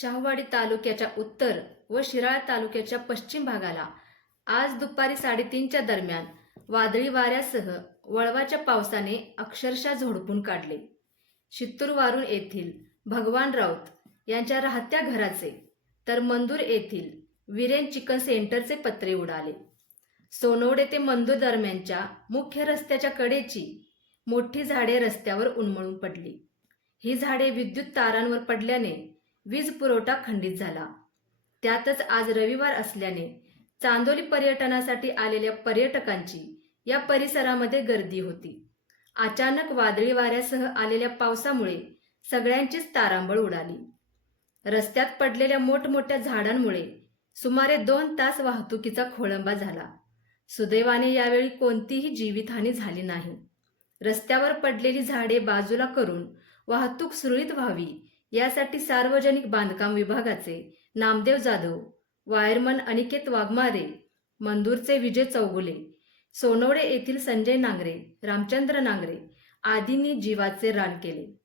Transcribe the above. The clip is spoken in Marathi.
शाहवाडी तालुक्याच्या उत्तर व शिराळा तालुक्याच्या पश्चिम भागाला आज दुपारी साडेतीनच्या दरम्यान वादळी वाऱ्यासह वळवाच्या पावसाने अक्षरशः झोडपून काढले. शित्तूर वारून येथील भगवान राऊत यांच्या राहत्या घराचे तर मंदूर येथील विरेन चिकन सेंटरचे पत्रे उडाले. सोनवडे ते मंदूर दरम्यानच्या मुख्य रस्त्याच्या कडेची मोठी झाडे रस्त्यावर उन्मळून पडली. ही झाडे विद्युत तारांवर पडल्याने वीज पुरवठा खंडित झाला. त्यातच आज रविवार असल्याने चांदोली पर्यटनासाठी आलेल्या पर्यटकांची या परिसरामध्ये गर्दी होती. अचानक वादळी वाऱ्यासह आलेल्या पावसामुळे सगळ्यांचीच तारांबळ उडाली. रस्त्यात पडलेल्या मोठमोठ्या झाडांमुळे सुमारे दोन तास वाहतुकीचा खोळंबा झाला. सुदैवाने यावेळी कोणतीही जीवितहानी झाली नाही. रस्त्यावर पडलेली झाडे बाजूला करून वाहतूक सुरळीत व्हावी यासाठी सार्वजनिक बांधकाम विभागाचे नामदेव जाधव वायरमन अनिकेत वाघमारे मंदूरचे विजय चौगुले सोनवडे येथील संजय नांगरे रामचंद्र नांगरे आदींनी जीवाचे रान केले.